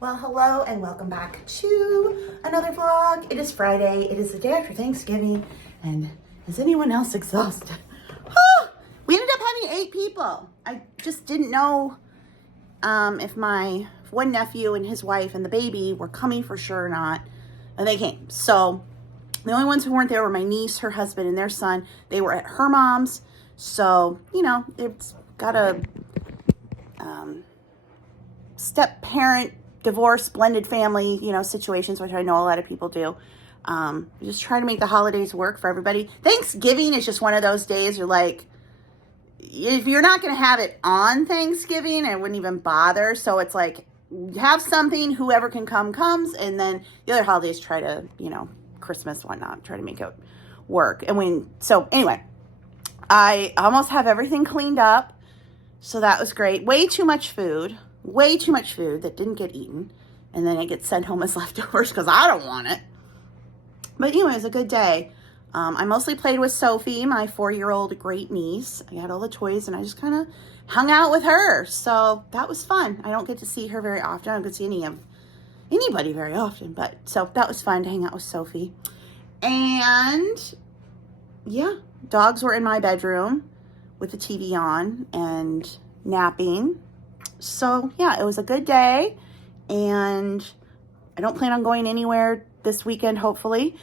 Well, hello and welcome back to another vlog. It is Friday. It is the day after Thanksgiving. And is anyone else exhausted? We ended up having 8 people. I just didn't know if my one nephew and his wife and the baby were coming for sure or not. And they came. So the only ones who weren't there were my niece, her husband, and their son. They were at her mom's. So, you know, it's got a step parent, divorce, blended family, situations, which I know a lot of people do. Just try to make the holidays work for everybody. Thanksgiving is just one of those days you're like, if you're not going to have it on Thanksgiving, I wouldn't even bother. So it's like, have something, whoever can come comes. And then the other holidays try to, Christmas, whatnot, try to make it work. So anyway, I almost have everything cleaned up. So that was great. Way too much food that didn't get eaten. And then it gets sent home as leftovers because I don't want it. But anyway, it was a good day. I mostly played with Sophie, my 4-year-old great niece. I had all the toys and I just kind of hung out with her. So that was fun. I don't get to see her very often. I don't get to see anybody very often. But so that was fun to hang out with Sophie. And yeah, dogs were in my bedroom with the TV on and napping. So yeah, it was a good day, and I don't plan on going anywhere this weekend, hopefully.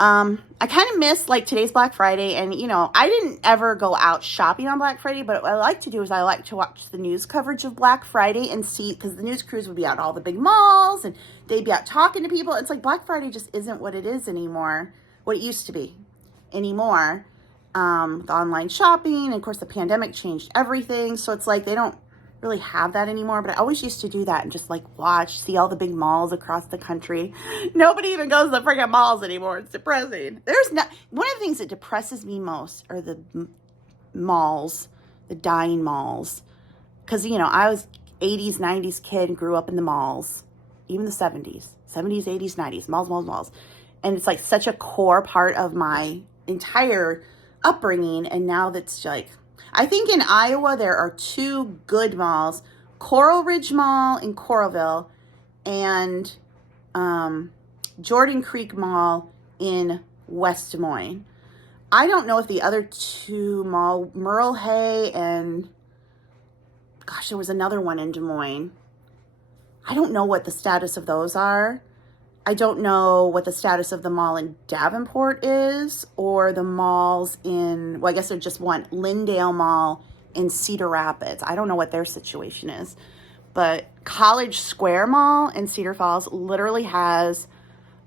I kind of miss, like, today's Black Friday, and, I didn't ever go out shopping on Black Friday, but what I like to do is I like to watch the news coverage of Black Friday and see, because the news crews would be out at all the big malls, and they'd be out talking to people. It's like Black Friday just isn't what it is anymore, what it used to be anymore. The online shopping, and of course the pandemic changed everything, so it's like they don't really have that anymore. But I always used to do that and just like see all the big malls across the country. Nobody even goes to the freaking malls anymore. It's depressing. One of the things that depresses me most are the malls, the dying malls, because I was 80s 90s kid and grew up in the malls, even the 70s 80s 90s, malls, and it's like such a core part of my entire upbringing. And now that's like, I think in Iowa there are 2 good malls, Coral Ridge Mall in Coralville and Jordan Creek Mall in West Des Moines. I don't know if the other 2 mall, Merle Hay and, gosh, there was another one in Des Moines. I don't know what the status of those are. I don't know what the status of the mall in Davenport is, or the malls I guess there's just one, Lindale Mall in Cedar Rapids. I don't know what their situation is. But College Square Mall in Cedar Falls literally has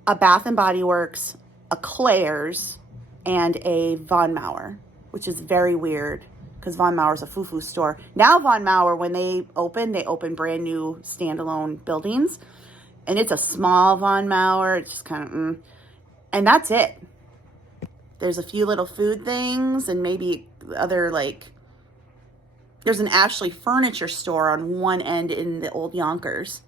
a Bath & Body Works, a Claire's, and a Von Maur, which is very weird because Von Maur's a foo-foo store. Now Von Maur, when they open brand new standalone buildings. And it's a small Von Maur. It's just kind of, and that's it. There's a few little food things and maybe other, like, there's an Ashley furniture store on one end in the old Yonkers.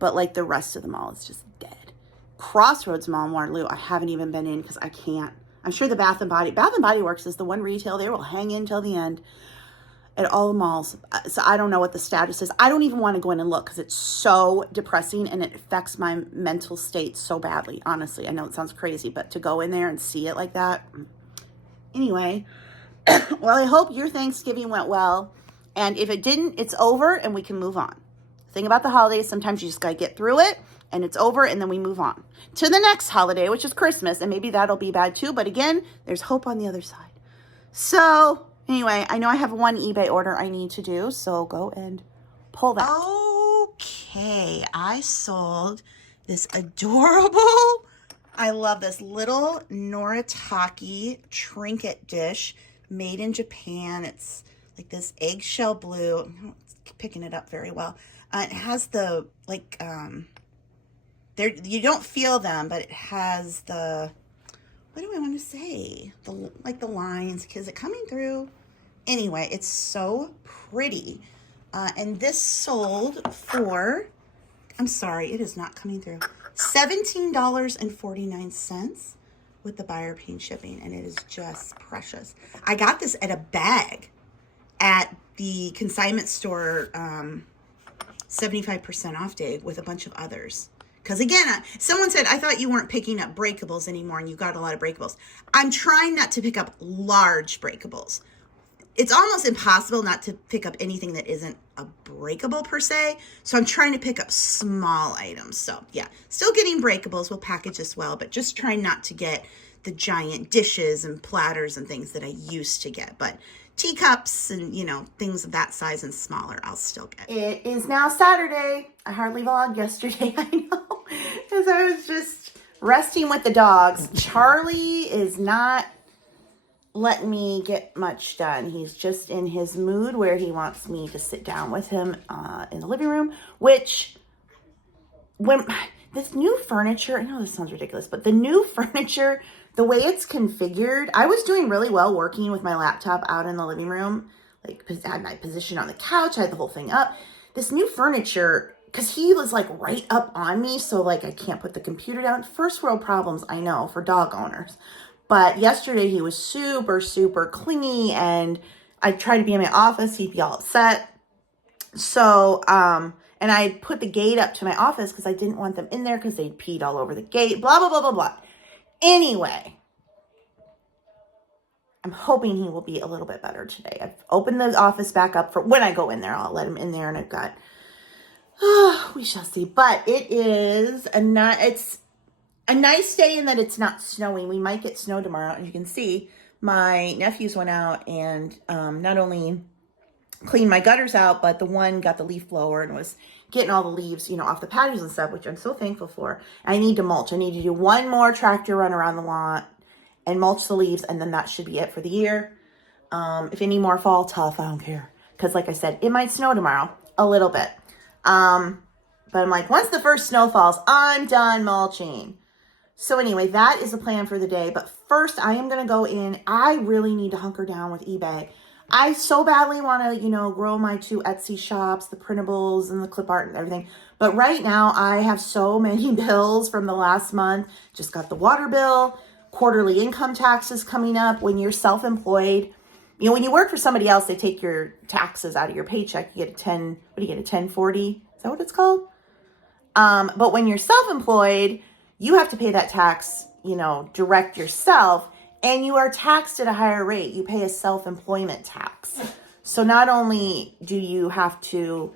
But, like, the rest of the mall is just dead. Crossroads Mall in Waterloo, I haven't even been in because I can't. I'm sure the Bath & Body Works is the one retail they will hang in till the end at all the malls. So I don't know what the status is. I don't even want to go in and look because it's so depressing and it affects my mental state so badly. Honestly, I know it sounds crazy, but to go in there and see it like that. Anyway, well, I hope your Thanksgiving went well. And if it didn't, it's over and we can move on. The thing about the holidays, sometimes you just got to get through it and it's over and then we move on to the next holiday, which is Christmas. And maybe that'll be bad too. But again, there's hope on the other side. So anyway, I know I have one eBay order I need to do, so go and pull that. Okay, I sold this adorable, I love this little Noritake trinket dish made in Japan. It's like this eggshell blue. I'm not picking it up very well. It has the, like, you don't feel them, but it has the, what do I want to say? The lines. Is it coming through? Anyway, it's so pretty. And this sold for, I'm sorry, it is not coming through, $17.49 with the buyer paid shipping. And it is just precious. I got this at a bag at the consignment store 75% off day with a bunch of others. Because again, someone said, I thought you weren't picking up breakables anymore and you got a lot of breakables. I'm trying not to pick up large breakables. It's almost impossible not to pick up anything that isn't a breakable per se. So I'm trying to pick up small items. So yeah, still getting breakables. We'll package as well, but just trying not to get the giant dishes and platters and things that I used to get. But teacups and, you know, things of that size and smaller, I'll still get. It is now Saturday. I hardly vlogged yesterday, I know, because I was just resting with the dogs. Charlie is not letting me get much done. He's just in his mood where he wants me to sit down with him in the living room, which when this new furniture, I know this sounds ridiculous, but the new furniture, the way it's configured, I was doing really well working with my laptop out in the living room. Like, I had my position on the couch, I had the whole thing up. This new furniture, because he was like right up on me, so like I can't put the computer down. First world problems, I know, for dog owners. But yesterday he was super, super clingy, and I tried to be in my office, he'd be all upset. So, and I put the gate up to my office because I didn't want them in there because they'd peed all over the gate, blah, blah, blah, blah, blah. Anyway, I'm hoping he will be a little bit better today. I've opened the office back up for when I go in there. I'll let him in there, and I've got, we shall see. But it is it's a nice day in that it's not snowing. We might get snow tomorrow. As you can see, my nephews went out and not only cleaned my gutters out, but the one got the leaf blower and was getting all the leaves, you know, off the patios and stuff, which I'm so thankful for. I need to mulch. I need to do one more tractor run around the lot and mulch the leaves, and then that should be it for the year. If any more fall, tough, I don't care. Because like I said, it might snow tomorrow, a little bit. But I'm like, once the first snow falls, I'm done mulching. So anyway, that is the plan for the day. But first, I am going to go in. I really need to hunker down with eBay. I so badly want to, you know, grow my 2 Etsy shops, the printables and the clip art and everything. But right now, I have so many bills from the last month. Just got the water bill, quarterly income taxes coming up. When you're self-employed, you know, when you work for somebody else, they take your taxes out of your paycheck. You get a 1040? Is that what it's called? But when you're self-employed, you have to pay that tax, you know, direct yourself, and you are taxed at a higher rate. You pay a self-employment tax. So not only do you have to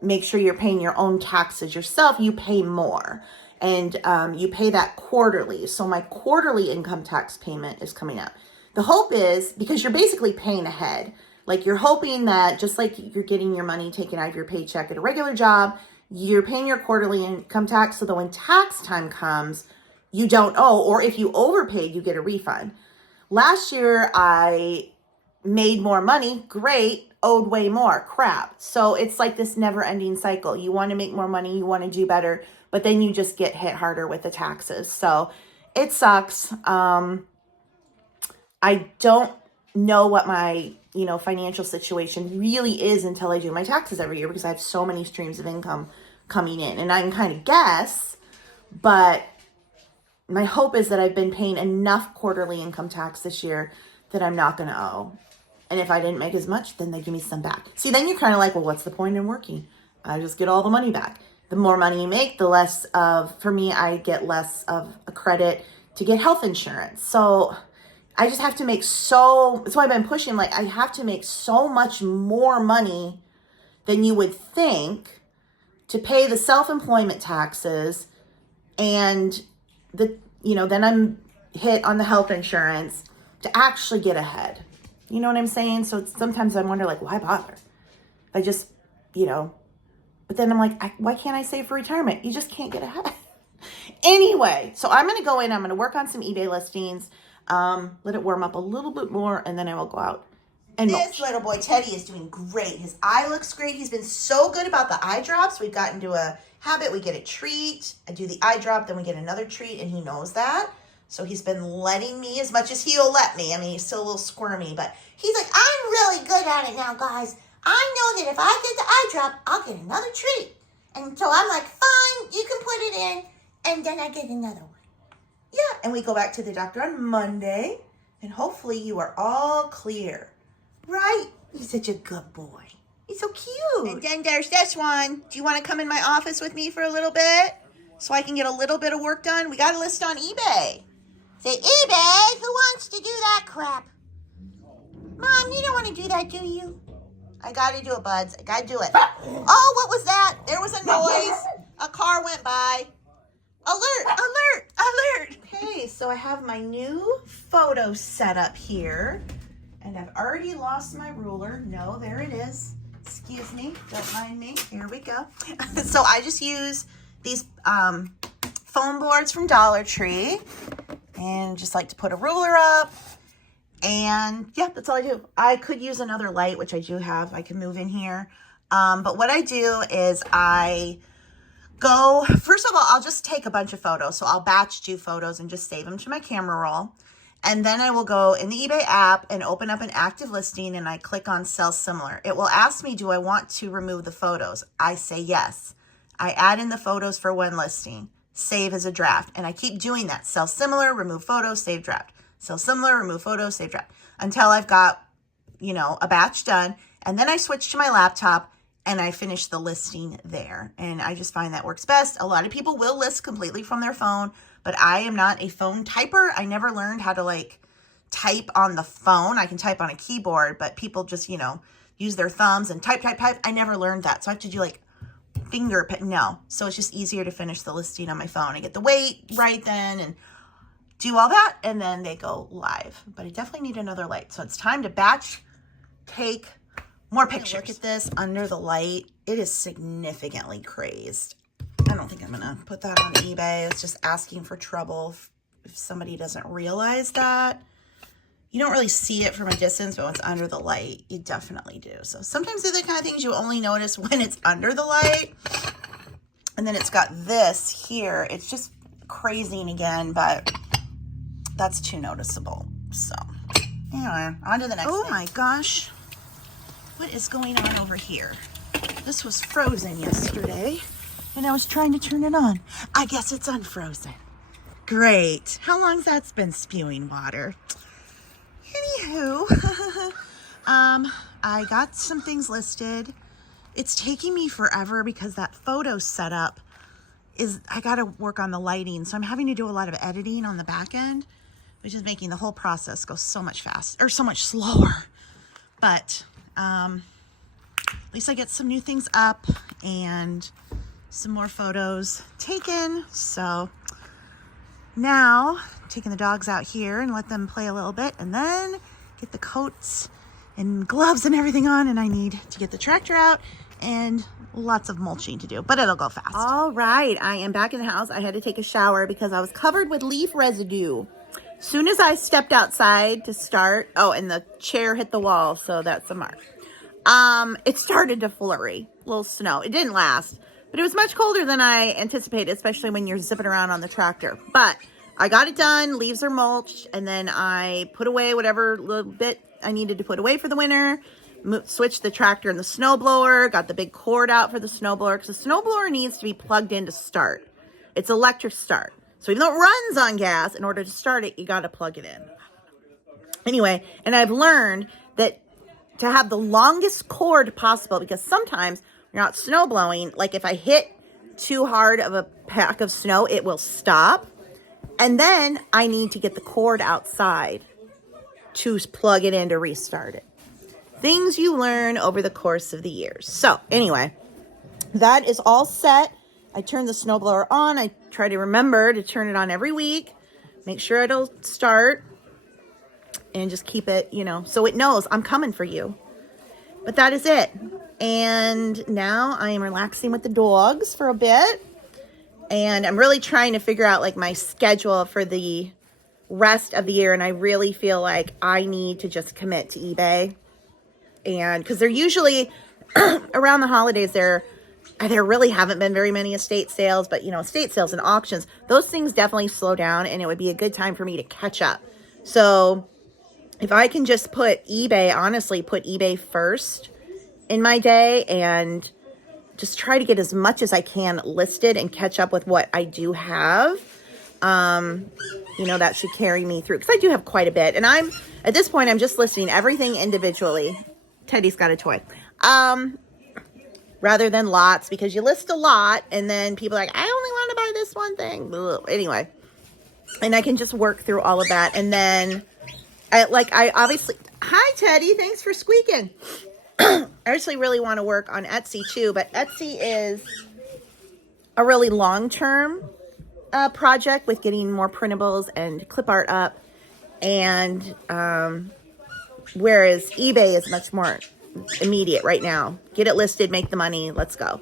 make sure you're paying your own taxes yourself, you pay more. And you pay that quarterly. So my quarterly income tax payment is coming up. The hope is, because you're basically paying ahead, like you're hoping that just like you're getting your money taken out of your paycheck at a regular job, you're paying your quarterly income tax so that when tax time comes, you don't owe, or if you overpaid, you get a refund. Last year, I made more money, great, owed way more, crap. So it's like this never-ending cycle. You want to make more money, you want to do better, but then you just get hit harder with the taxes. So it sucks. I don't know what my, you know, financial situation really is until I do my taxes every year, because I have so many streams of income coming in, and I can kind of guess, but my hope is that I've been paying enough quarterly income tax this year that I'm not going to owe. And if I didn't make as much, then they give me some back. See, then you're kind of like, well, what's the point in working? I just get all the money back. The more money you make, the less of, for me, I get less of a credit to get health insurance. So I just have to make that's why I've been pushing, like, I have to make so much more money than you would think to pay the self-employment taxes, and then I'm hit on the health insurance to actually get ahead. You know what I'm saying? So sometimes I wonder, like, why bother? I just, but then I'm like, why can't I save for retirement? You just can't get ahead. Anyway, so I'm going to go in, I'm going to work on some eBay listings, let it warm up a little bit more, and then I will go out and mulch. This little boy, Teddy, is doing great. His eye looks great. He's been so good about the eye drops. We've gotten to a habit. We get a treat. I do the eye drop, then we get another treat, and he knows that. So he's been letting me as much as he'll let me. I mean, he's still a little squirmy, but he's like, I'm really good at it now, guys. I know that if I get the eye drop, I'll get another treat. And so I'm like, fine, you can put it in, and then I get another one. Yeah, and we go back to the doctor on Monday, and hopefully you are all clear. Right? He's such a good boy. He's so cute. And then there's this one. Do you want to come in my office with me for a little bit so I can get a little bit of work done? We got a list on eBay. Say, eBay, who wants to do that crap? Mom, you don't want to do that, do you? I got to do it, buds. I got to do it. Oh, what was that? There was a noise. A car went by. Alert, alert, alert. Okay, so I have my new photo set up here. And I've already lost my ruler. No, there it is. Excuse me, don't mind me. Here we go. So I just use these foam boards from Dollar Tree and just like to put a ruler up. And yeah, that's all I do. I could use another light, which I do have. I can move in here. But what I do is I go, first of all, I'll just take a bunch of photos. So I'll batch do photos and just save them to my camera roll. And then I will go in the eBay app and open up an active listing and I click on sell similar. It will ask me, do I want to remove the photos? I say yes. I add in the photos for one listing, save as a draft. And I keep doing that. Sell similar, remove photos, save draft. Sell similar, remove photos, save draft. Until I've got, you know, a batch done. And then I switch to my laptop and I finish the listing there. And I just find that works best. A lot of people will list completely from their phone, but I am not a phone typer. I never learned how to like type on the phone. I can type on a keyboard, but people just, you know, use their thumbs and type. I never learned that. So I have to do like finger, no. So it's just easier to finish the listing on my phone. I get the weight right then and do all that. And then they go live, but I definitely need another light. So it's time to batch, take more pictures. Look at this under the light. It is significantly crazed. I don't think I'm gonna put that on eBay. It's just asking for trouble if somebody doesn't realize that. You don't really see it from a distance, but when it's under the light, you definitely do. So sometimes they're the kind of things you only notice when it's under the light. And then it's got this here. It's just crazing again, but that's too noticeable. So anyway, on to the next thing. Oh my gosh. What is going on over here? This was frozen yesterday. And I was trying to turn it on. I guess it's unfrozen. Great. How long's that's been spewing water? Anywho, I got some things listed. It's taking me forever because that photo setup is, I got to work on the lighting. So I'm having to do a lot of editing on the back end, which is making the whole process go so much faster or so much slower. But at least I get some new things up and some more photos taken. So now taking the dogs out here and let them play a little bit and then get the coats and gloves and everything on. And I need to get the tractor out and lots of mulching to do, but it'll go fast. All right, I am back in the house. I had to take a shower because I was covered with leaf residue. Soon as I stepped outside to start, oh, and the chair hit the wall, so that's the mark. It started to flurry, a little snow. It didn't last. But it was much colder than I anticipated, especially when you're zipping around on the tractor. But I got it done. Leaves are mulched. And then I put away whatever little bit I needed to put away for the winter. Switched the tractor and the snowblower. Got the big cord out for the snowblower. Because the snowblower needs to be plugged in to start. It's electric start. So even though it runs on gas, in order to start it, you got to plug it in. Anyway, and I've learned that to have the longest cord possible, because sometimes you're not snow blowing. Like if I hit too hard of a pack of snow, it will stop. And then I need to get the cord outside to plug it in to restart it. Things you learn over the course of the years. So anyway, that is all set. I turned the snowblower on. I try to remember to turn it on every week. Make sure it'll start. And just keep it, you know, so it knows I'm coming for you. But that is it. And now I am relaxing with the dogs for a bit. And I'm really trying to figure out like my schedule for the rest of the year. And I really feel like I need to just commit to eBay. And because they're usually around the holidays, there really haven't been very many estate sales. But, you know, estate sales and auctions, those things definitely slow down. And it would be a good time for me to catch up. So if I can just put eBay, honestly, put eBay first in my day and just try to get as much as I can listed and catch up with what I do have, you know, that should carry me through. Because I do have quite a bit. And at this point, I'm just listing everything individually. Teddy's got a toy. rather than lots, because you list a lot and then people are like, I only want to buy this one thing. Ugh. Anyway, and I can just work through all of that. And then I obviously, hi Teddy, thanks for squeaking. I actually really want to work on Etsy too, but Etsy is a really long-term project with getting more printables and clip art up. And whereas eBay is much more immediate right now. Get it listed, make the money, let's go.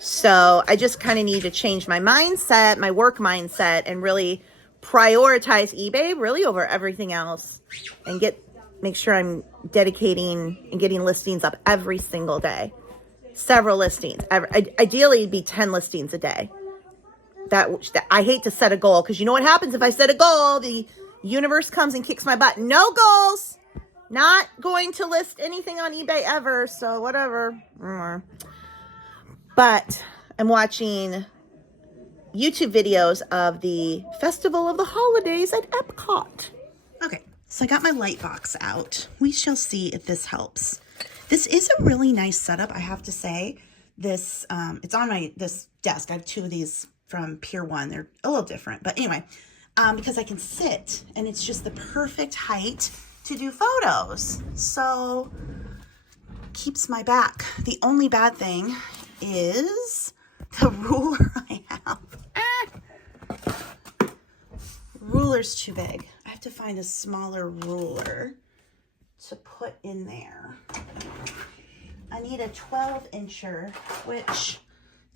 So I just kind of need to change my mindset, my work mindset, and really prioritize eBay really over everything else, and make sure I'm dedicating and getting listings up every single day. Several listings. Ideally, it'd be 10 listings a day. That I hate to set a goal, because you know what happens if I set a goal? The universe comes and kicks my butt. No goals. Not going to list anything on eBay ever, so whatever. But I'm watching YouTube videos of the Festival of the Holidays at Epcot. Okay, so I got my light box out. We shall see if this helps. This is a really nice setup, I have to say. This it's on this desk. I have two of these from Pier 1. They're a little different, but anyway, because I can sit, and it's just the perfect height to do photos. So keeps my back. The only bad thing is the ruler I have. Ruler's too big. I have to find a smaller ruler to put in there. I need a 12-incher, which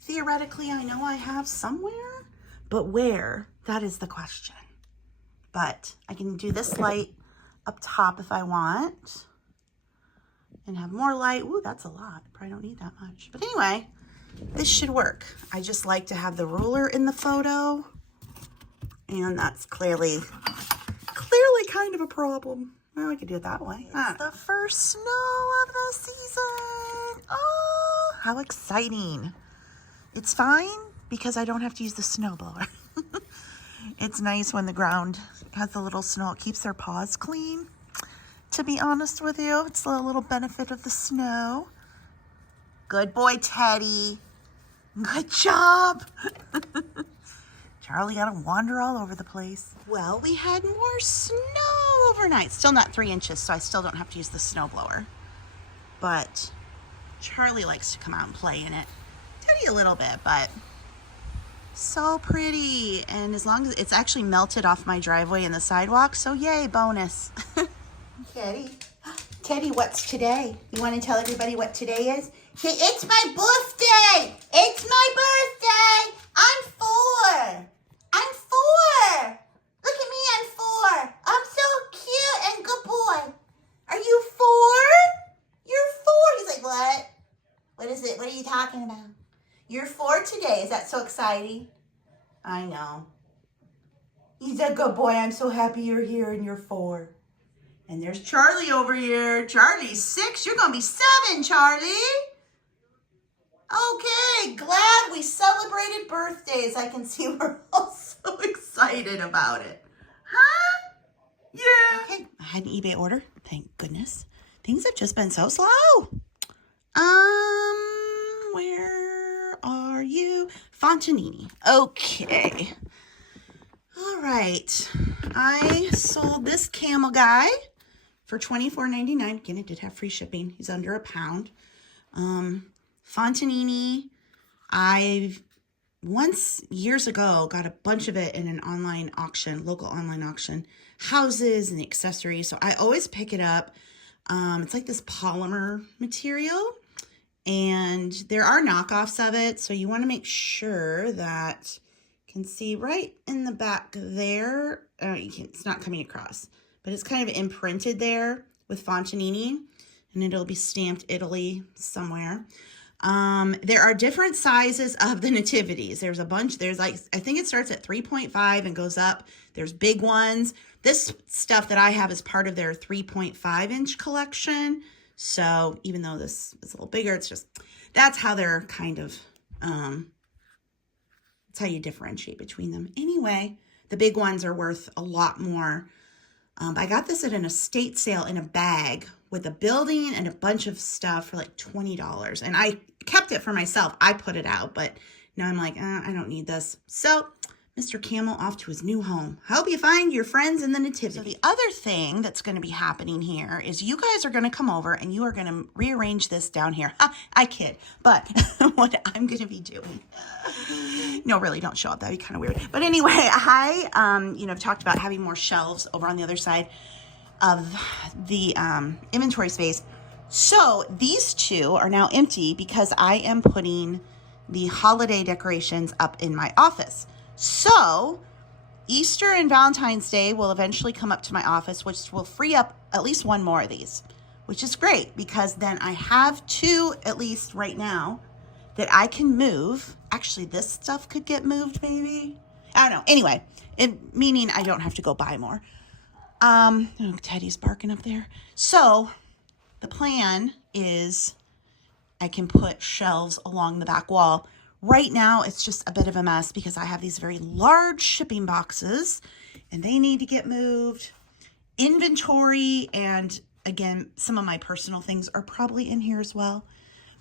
theoretically I know I have somewhere, but where? That is the question. But I can do this light up top if I want, and have more light. Ooh, that's a lot. Probably don't need that much. But anyway, this should work. I just like to have the ruler in the photo, and that's clearly kind of a problem. Well, I could do it that way. It's the first snow of the season. Oh, how exciting. It's fine because I don't have to use the snowblower. It's nice when the ground has a little snow. It keeps their paws clean, to be honest with you. It's a little benefit of the snow. Good boy, Teddy. Good job. Charlie got to wander all over the place. Well, we had more snow overnight. Still not 3 inches, so I still don't have to use the snowblower. But Charlie likes to come out and play in it. Teddy a little bit, but so pretty. And as long as it's actually melted off my driveway and the sidewalk, so yay, bonus. Teddy, what's today? You want to tell everybody what today is? Hey, it's my birthday. It's my birthday. I'm 4. I'm 4. Look at me, I'm 4. I'm so cute and good boy. Are you 4? You're 4. He's like, what? What is it? What are you talking about? You're 4 today. Is that so exciting? I know. He's a good boy. I'm so happy you're here and you're 4. And there's Charlie over here. Charlie's 6. You're going to be 7, Charlie. Okay, glad we celebrated birthdays. I can see we're all so excited about it. Huh? Yeah. Okay, I had an eBay order. Thank goodness. Things have just been so slow. Where are you? Fontanini. Okay. All right. I sold this camel guy for $24.99. Again, it did have free shipping. He's under a pound. Fontanini, I've once years ago got a bunch of it in an online auction, local online auction, houses and accessories. So I always pick it up. It's like this polymer material, and there are knockoffs of it. So you want to make sure that you can see right in the back there. It's not coming across, but it's kind of imprinted there with Fontanini, and it'll be stamped Italy somewhere. There are different sizes of the nativities. There's a bunch. There's like, I think it starts at 3.5 and goes up. There's big ones. This stuff that I have is part of their 3.5 inch collection. So even though this is a little bigger, it's just, that's how they're kind of, that's how you differentiate between them. Anyway, the big ones are worth a lot more. I got this at an estate sale in a bag with a building and a bunch of stuff for like $20. And I kept it for myself. I put it out, but now I'm like, I don't need this. So Mr. Camel off to his new home. I hope you find your friends in the nativity. So the other thing that's going to be happening here is you guys are going to come over and you are going to rearrange this down here. I kid, but what I'm going to be doing. No, really, don't show up. That'd be kind of weird. But anyway, I, I've talked about having more shelves over on the other side of the inventory space. So these two are now empty because I am putting the holiday decorations up in my office. So Easter and Valentine's Day will eventually come up to my office, which will free up at least one more of these, which is great because then I have two at least right now that I can move. Actually, this stuff could get moved maybe. I don't know. Anyway, meaning I don't have to go buy more. Oh, Teddy's barking up there. So the plan is I can put shelves along the back wall. Right now, it's just a bit of a mess because I have these very large shipping boxes and they need to get moved. Inventory and, again, some of my personal things are probably in here as well.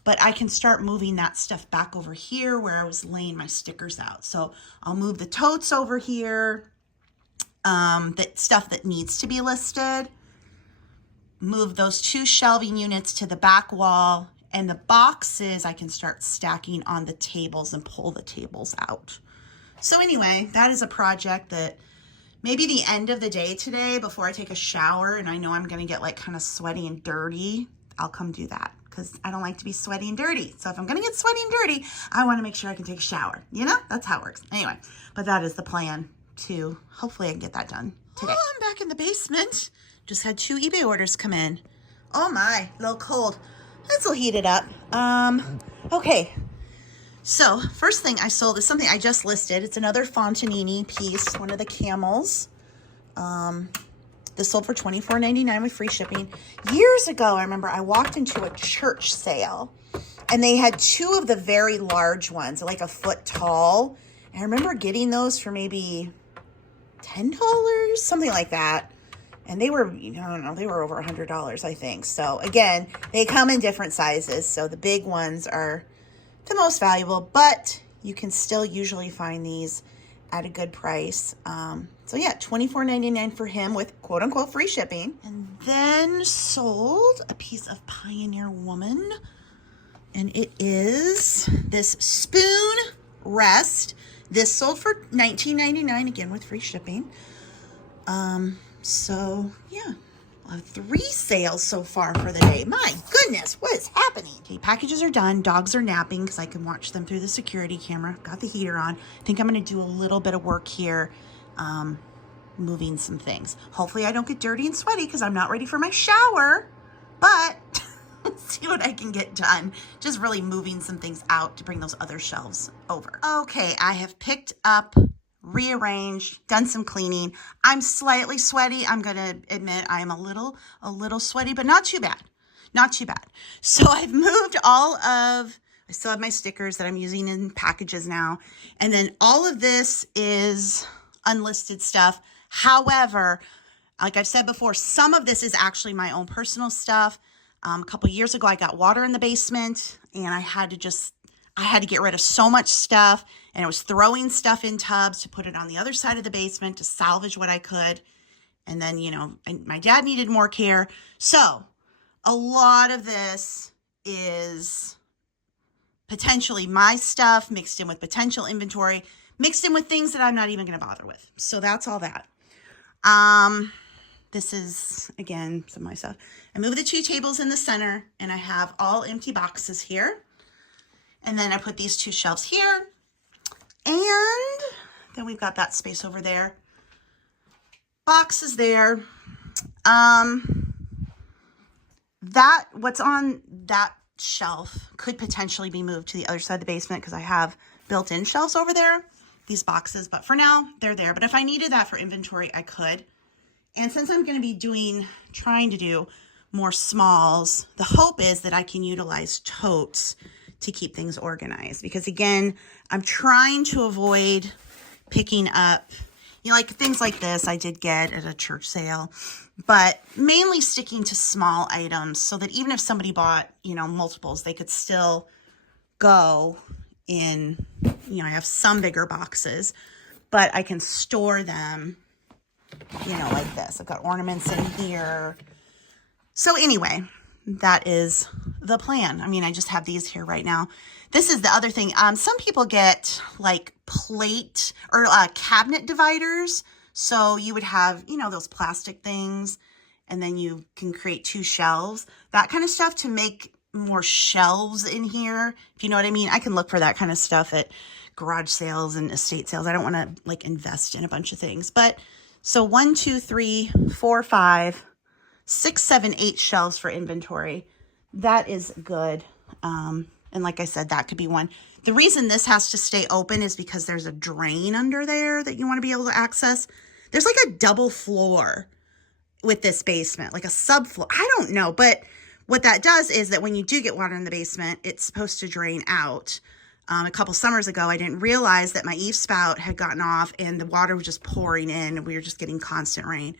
But I can start moving that stuff back over here where I was laying my stickers out. So I'll move the totes over here, that stuff that needs to be listed. Move those two shelving units to the back wall. And the boxes I can start stacking on the tables and pull the tables out. So anyway, that is a project that maybe the end of the day today before I take a shower and I know I'm going to get like kind of sweaty and dirty, I'll come do that because I don't like to be sweaty and dirty. So if I'm going to get sweaty and dirty, I want to make sure I can take a shower. You know, that's how it works. Anyway, but that is the plan to hopefully I can get that done today. Oh, I'm back in the basement. Just had 2 eBay orders come in. Oh my, a little cold. This will heat it up. Okay. So first thing I sold is something I just listed. It's another Fontanini piece, one of the camels. This sold for $24.99 with free shipping. Years ago, I remember I walked into a church sale and they had 2 of the very large ones, like a foot tall. And I remember getting those for maybe $10, something like that. And they were, I don't know, they were over $100, I think. So again, they come in different sizes. So the big ones are the most valuable, but you can still usually find these at a good price. So yeah, $24.99 for him with quote unquote free shipping. And then sold a piece of Pioneer Woman. And it is this spoon rest. This sold for $19.99, again with free shipping. So yeah, I'll have 3 sales so far for the day. My goodness, what is happening? Okay, packages are done. Dogs are napping because I can watch them through the security camera. Got the heater on. I think I'm going to do a little bit of work here, moving some things. Hopefully I don't get dirty and sweaty because I'm not ready for my shower, but let's see what I can get done. Just really moving some things out to bring those other shelves over. Okay, I have picked up, rearranged, done some cleaning. I'm slightly sweaty. I'm going to admit I am a little sweaty, but not too bad. Not too bad. So I've moved I still have my stickers that I'm using in packages now. And then all of this is unlisted stuff. However, like I've said before, some of this is actually my own personal stuff. A couple years ago, I got water in the basement and I had to get rid of so much stuff, and I was throwing stuff in tubs to put it on the other side of the basement to salvage what I could. And then, my dad needed more care. So a lot of this is potentially my stuff mixed in with potential inventory, mixed in with things that I'm not even going to bother with. So that's all that. This is, again, some of my stuff. I moved the 2 tables in the center, and I have all empty boxes here. And then I put these 2 shelves here. And then we've got that space over there. Boxes there. What's on that shelf could potentially be moved to the other side of the basement because I have built-in shelves over there, these boxes. But for now, they're there. But if I needed that for inventory, I could. And since I'm going to be trying to do more smalls, the hope is that I can utilize totes to keep things organized. Because again, I'm trying to avoid picking up You know, like things like this I did get at a church sale, but mainly sticking to small items so that even if somebody bought, you know, multiples, they could still go in, you know, I have some bigger boxes, but I can store them, you know, like this. I've got ornaments in here. So anyway, that is the plan. I mean, I just have these here right now. This is the other thing. Some people get like plate or cabinet dividers. So you would have, you know, those plastic things, and then you can create 2 shelves, that kind of stuff to make more shelves in here. If you know what I mean, I can look for that kind of stuff at garage sales and estate sales. I don't want to like invest in a bunch of things, but so 1, 2, 3, 4, 5, 6, 7, 8 shelves for inventory. That is good. And like I said, that could be one. The reason this has to stay open is because there's a drain under there that you want to be able to access. There's like a double floor with this basement, like a subfloor. I don't know, but what that does is that when you do get water in the basement, it's supposed to drain out. A couple summers ago, I didn't realize that my eave spout had gotten off and the water was just pouring in and we were just getting constant rain.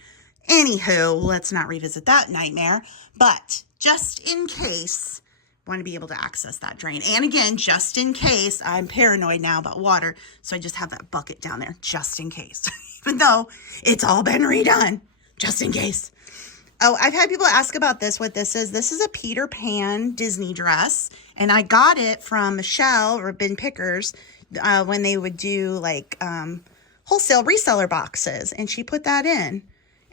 Anywho, let's not revisit that nightmare. But just in case, I want to be able to access that drain. And again, just in case, I'm paranoid now about water. So I just have that bucket down there just in case, even though it's all been redone, just in case. Oh, I've had people ask about this, what this is. This is a Peter Pan Disney dress, and I got it from Michelle or Bin Pickers when they would do like wholesale reseller boxes, and she put that in.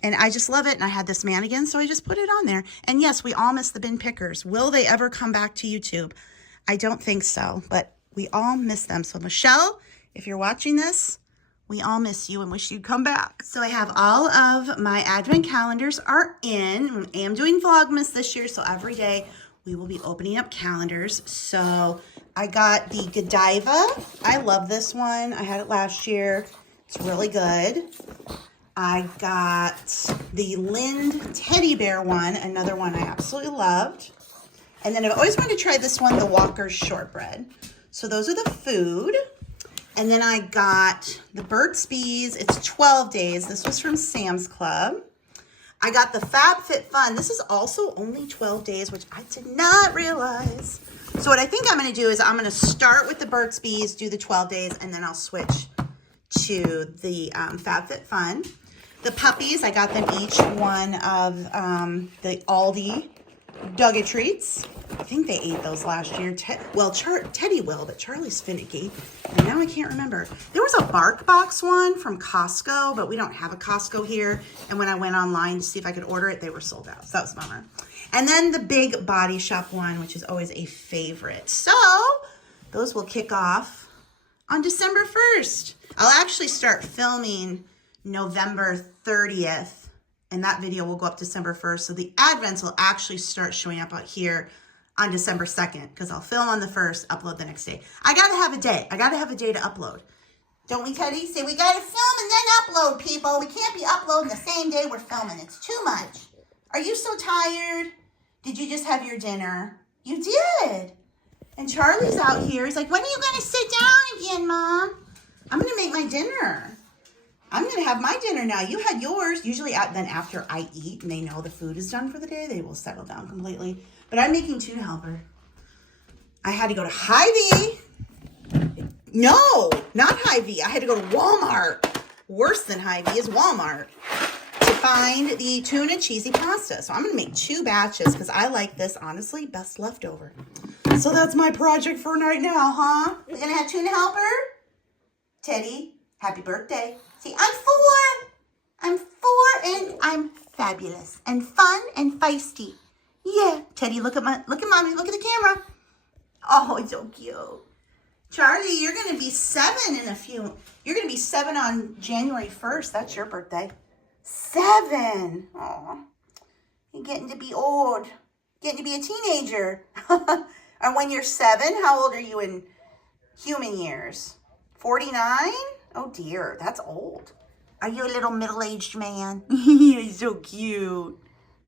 And I just love it, and I had this mannequin, so I just put it on there. And yes, we all miss the Bin Pickers. Will they ever come back to YouTube? I don't think so, but we all miss them. So Michelle, if you're watching this, we all miss you and wish you'd come back. So I have all of my advent calendars are in. I am doing Vlogmas this year, so every day we will be opening up calendars. So I got the Godiva. I love this one. I had it last year. It's really good. I got the Lind teddy bear one, another one I absolutely loved. And then I've always wanted to try this one, the Walker's shortbread. So those are the food. And then I got the Burt's Bees. It's 12 days. This was from Sam's Club. I got the FabFitFun. This is also only 12 days, which I did not realize. So what I think I'm going to do is I'm going to start with the Burt's Bees, do the 12 days, and then I'll switch to the FabFitFun. The puppies, I got them each one of the Aldi Dugget treats. I think they ate those last year. Teddy will, but Charlie's finicky. And now I can't remember. There was a Bark Box one from Costco, but we don't have a Costco here. And when I went online to see if I could order it, they were sold out. So that was a bummer. And then the Big Body Shop one, which is always a favorite. So those will kick off on December 1st. I'll actually start filming November 30th. And that video will go up December 1st. So the advents will actually start showing up out here on December 2nd, because I'll film on the 1st, upload the next day. I got to have a day. I got to have a day to upload. Don't we, Teddy? Say we got to film and then upload, people. We can't be uploading the same day we're filming. It's too much. Are you so tired? Did you just have your dinner? You did. And Charlie's out here. He's like, when are you going to sit down again, Mom? I'm going to make my dinner. I'm going to have my dinner now. You had yours. Usually then after I eat and they know the food is done for the day, they will settle down completely. But I'm making tuna helper. I had to go to Hy-Vee. No, not Hy-Vee. I had to go to Walmart. Worse than Hy-Vee is Walmart to find the tuna cheesy pasta. So I'm going to make 2 batches because I like this, honestly, best leftover. So that's my project for right now, huh? We're going to have tuna helper. Teddy, happy birthday. See, I'm 4 and I'm fabulous and fun and feisty. Yeah, Teddy, look at mommy, look at the camera. Oh, it's so cute. Charlie, you're going to be 7 in a few. You're going to be 7 on January 1st. That's your birthday. 7. Oh, you're getting to be old. Getting to be a teenager. And when you're 7, how old are you in human years? 49? Oh dear, that's old. Are you a little middle-aged man? He's so cute.